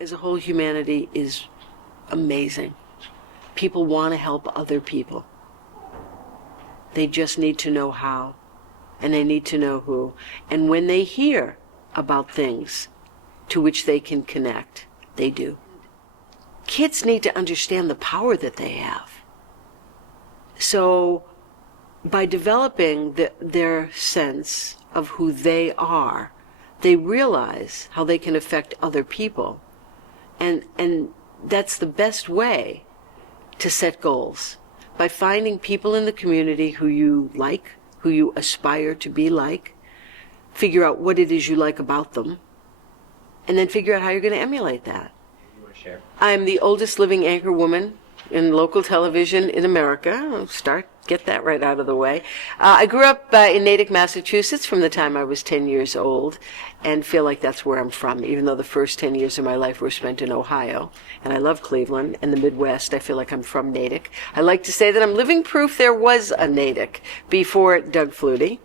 As a whole, humanity is amazing. People want to help other people. They just need to know how, and they need to know who. And when they hear about things to which they can connect, they do. Kids need to understand the power that they have. So by developing their sense of who they are, they realize how they can affect other people. And that's the best way to set goals, by finding people in the community who you like, who you aspire to be like, figure out what it is you like about them, and then figure out how you're going to emulate that. You want to share? I'm the oldest living anchor woman in local television in America. I'll get that right out of the way. I grew up in Natick, Massachusetts from the time I was 10 years old, and feel like that's where I'm from, even though the first 10 years of my life were spent in Ohio. And I love Cleveland and the Midwest. I feel like I'm from Natick. I like to say that I'm living proof there was a Natick before Doug Flutie.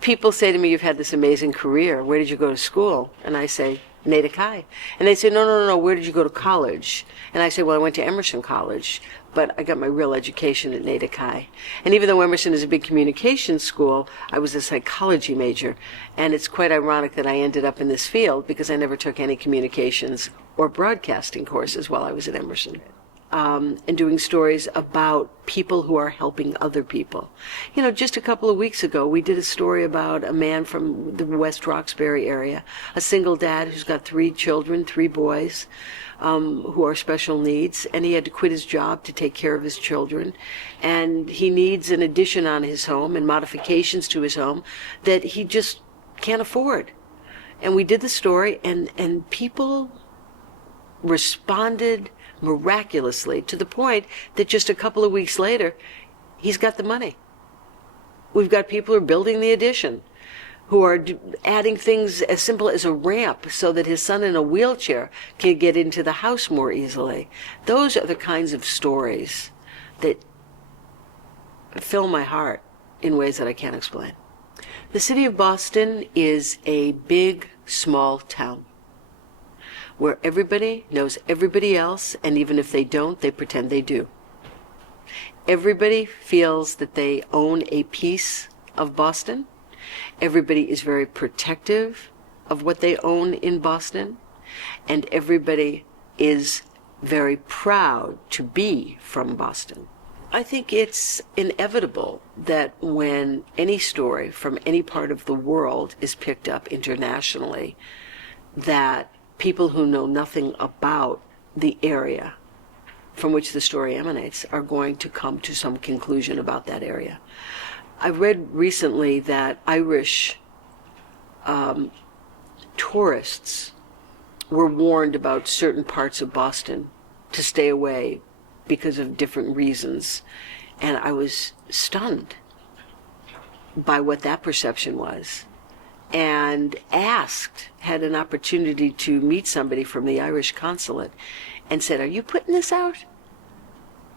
People say to me, you've had this amazing career. Where did you go to school? And I say, Natick High. And they say, no, where did you go to college? And I say, well, I went to Emerson College, but I got my real education at Natick High. And even though Emerson is a big communications school, I was a psychology major. And it's quite ironic that I ended up in this field because I never took any communications or broadcasting courses while I was at Emerson. And doing stories about people who are helping other people. You know, just a couple of weeks ago, we did a story about a man from the West Roxbury area, a single dad who's got 3 children, 3 boys, who are special needs, and he had to quit his job to take care of his children. And he needs an addition on his home and modifications to his home that he just can't afford. And we did the story, and people responded miraculously, to the point that just a couple of weeks later, he's got the money. We've got people who are building the addition, who are adding things as simple as a ramp so that his son in a wheelchair can get into the house more easily. Those are the kinds of stories that fill my heart in ways that I can't explain. The city of Boston is a big, small town, where everybody knows everybody else, and even if they don't, they pretend they do. Everybody feels that they own a piece of Boston. Everybody is very protective of what they own in Boston, and everybody is very proud to be from Boston. I think it's inevitable that when any story from any part of the world is picked up internationally, that people who know nothing about the area from which the story emanates are going to come to some conclusion about that area. I read recently that Irish tourists were warned about certain parts of Boston to stay away because of different reasons. And I was stunned by what that perception was. And had an opportunity to meet somebody from the Irish consulate, and said, are you putting this out?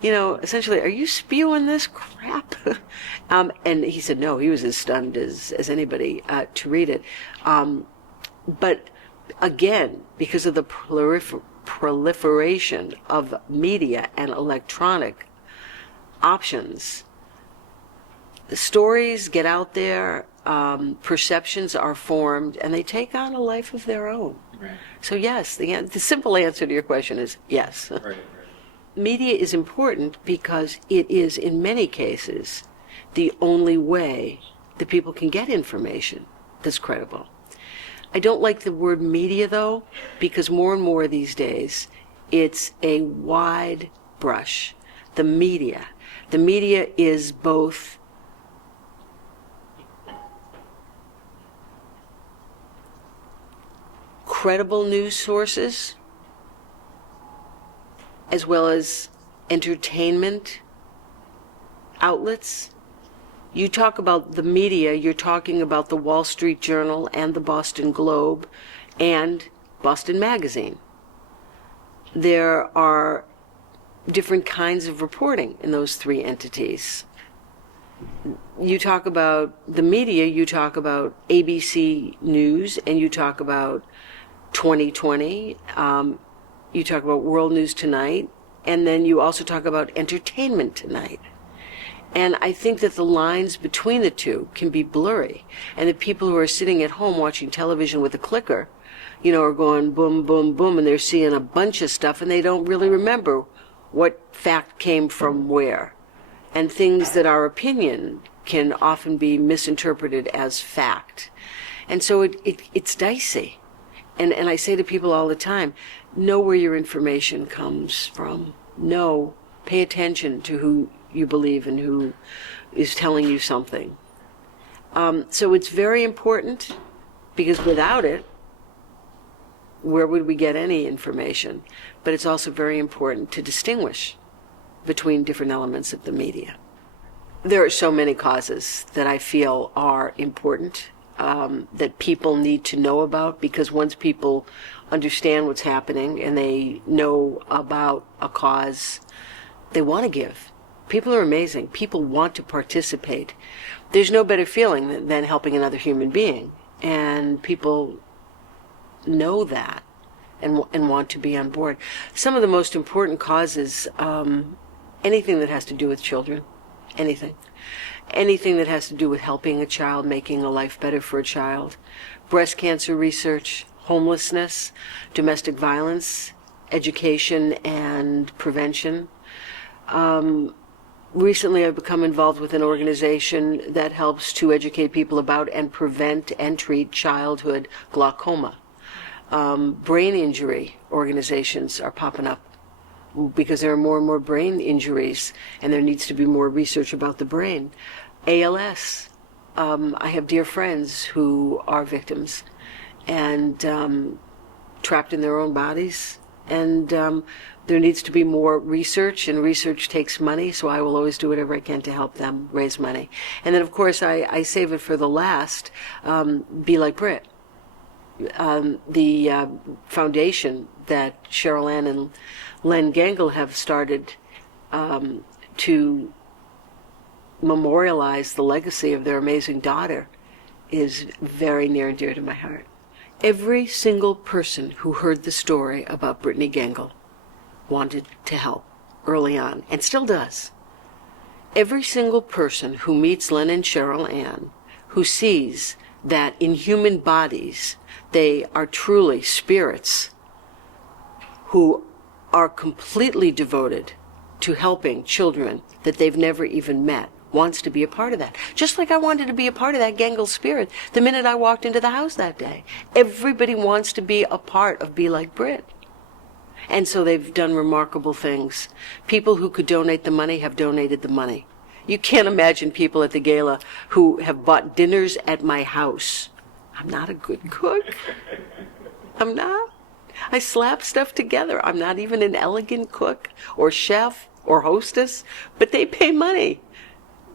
You know, essentially, are you spewing this crap? And he said, no, he was as stunned as anybody to read it. But again, because of the proliferation of media and electronic options, the stories get out there, perceptions are formed, and they take on a life of their own. Right. So yes, the simple answer to your question is yes. Right. Media is important because it is, in many cases, the only way that people can get information that's credible. I don't like the word media, though, because more and more these days, it's a wide brush. The media is both credible news sources as well as entertainment outlets. You talk about the media, you're talking about the Wall Street Journal and the Boston Globe and Boston Magazine. There are different kinds of reporting in those 3 entities. You talk about the media, you talk about ABC News, and you talk about 2020. You talk about World News Tonight, and then you also talk about Entertainment Tonight. And I think that the lines between the two can be blurry, and the people who are sitting at home watching television with a clicker, are going boom, boom, boom, and they're seeing a bunch of stuff, and they don't really remember what fact came from where. And things that are opinion can often be misinterpreted as fact. And so it's dicey. And I say to people all the time, know where your information comes from. Pay attention to who you believe and who is telling you something. So it's very important, because without it, where would we get any information? But it's also very important to distinguish between different elements of the media. There are so many causes that I feel are important, that people need to know about, because once people understand what's happening and they know about a cause, they want to give. People are amazing. People want to participate. There's no better feeling than helping another human being. And people know that and want to be on board. Some of the most important causes, anything that has to do with children, anything that has to do with helping a child, making a life better for a child, breast cancer research, homelessness, domestic violence, education and prevention. Recently I've become involved with an organization that helps to educate people about and prevent and treat childhood glaucoma. Brain injury organizations are popping up because there are more and more brain injuries, and there needs to be more research about the brain. ALS. I have dear friends who are victims and trapped in their own bodies, and there needs to be more research, and research takes money, so I will always do whatever I can to help them raise money. And then, of course, I save it for the last, Be Like Brit. The foundation that Cheryl Ann and Len Gangle have started to memorialize the legacy of their amazing daughter is very near and dear to my heart. Every single person who heard the story about Brittany Gangle wanted to help early on, and still does. Every single person who meets Len and Cheryl Ann, who sees that in human bodies they are truly spirits who are completely devoted to helping children that they've never even met, wants to be a part of that. Just like I wanted to be a part of that Gangle spirit the minute I walked into the house that day. Everybody wants to be a part of Be Like Brit. And so they've done remarkable things. People who could donate the money have donated the money. You can't imagine people at the gala who have bought dinners at my house. I'm not a good cook. I'm not. I slap stuff together. I'm not even an elegant cook or chef or hostess, but they pay money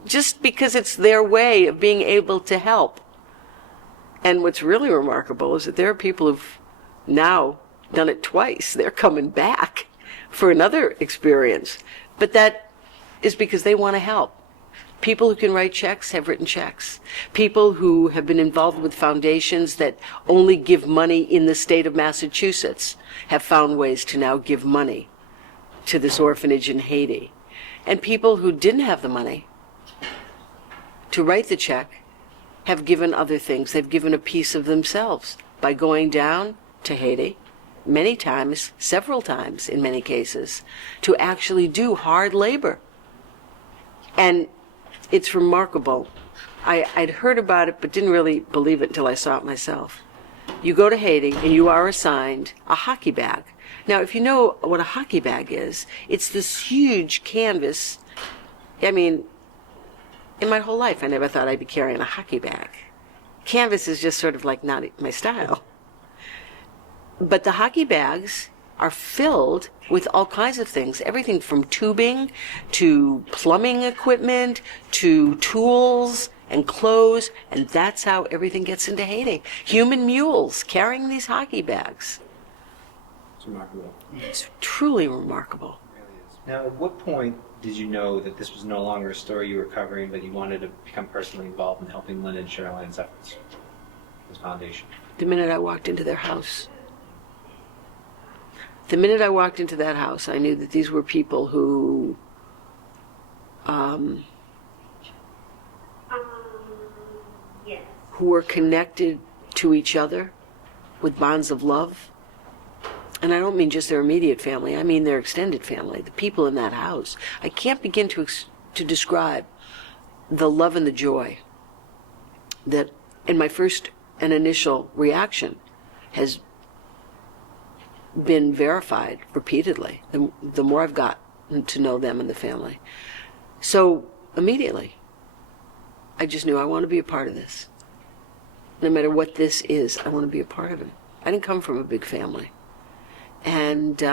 just because it's their way of being able to help. And what's really remarkable is that there are people who've now done it twice. They're coming back for another experience. But that is because they want to help. People who can write checks have written checks. People who have been involved with foundations that only give money in the state of Massachusetts have found ways to now give money to this orphanage in Haiti. And people who didn't have the money to write the check have given other things. They've given a piece of themselves by going down to Haiti many times, several times in many cases, to actually do hard labor. And it's remarkable. I'd heard about it but didn't really believe it until I saw it myself. You go to Haiti and you are assigned a hockey bag. Now, if you know what a hockey bag is, it's this huge canvas. I mean, in my whole life I never thought I'd be carrying a hockey bag. Canvas is just sort of like not my style. But the hockey bags are filled with all kinds of things, everything from tubing to plumbing equipment to tools and clothes, and that's how everything gets into Haiti. Human mules carrying these hockey bags. It's remarkable. It's truly remarkable. It really is. Now, at what point did you know that this was no longer a story you were covering, but you wanted to become personally involved in helping Lynn and Cheryl Ann's efforts, this foundation? The minute I walked into their house. The minute I walked into that house, I knew that these were people who Yes. who were connected to each other with bonds of love. And I don't mean just their immediate family, I mean their extended family, the people in that house. I can't begin to describe the love and the joy that in my first and initial reaction has been verified repeatedly, the more I've gotten to know them and the family. So immediately, I just knew I want to be a part of this. No matter what this is, I want to be a part of it. I didn't come from a big family. And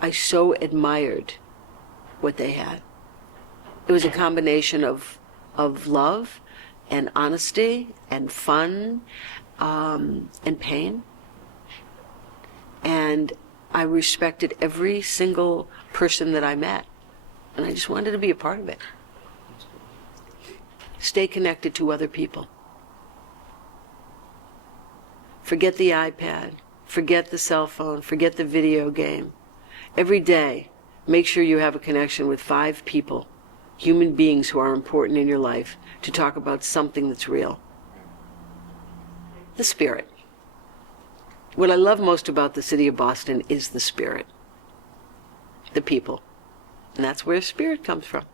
I so admired what they had. It was a combination of love and honesty and fun and pain. And I respected every single person that I met. And I just wanted to be a part of it. Stay connected to other people. Forget the iPad. Forget the cell phone. Forget the video game. Every day, make sure you have a connection with 5 people, human beings who are important in your life, to talk about something that's real. The spirit. What I love most about the city of Boston is the spirit. The people. And that's where spirit comes from.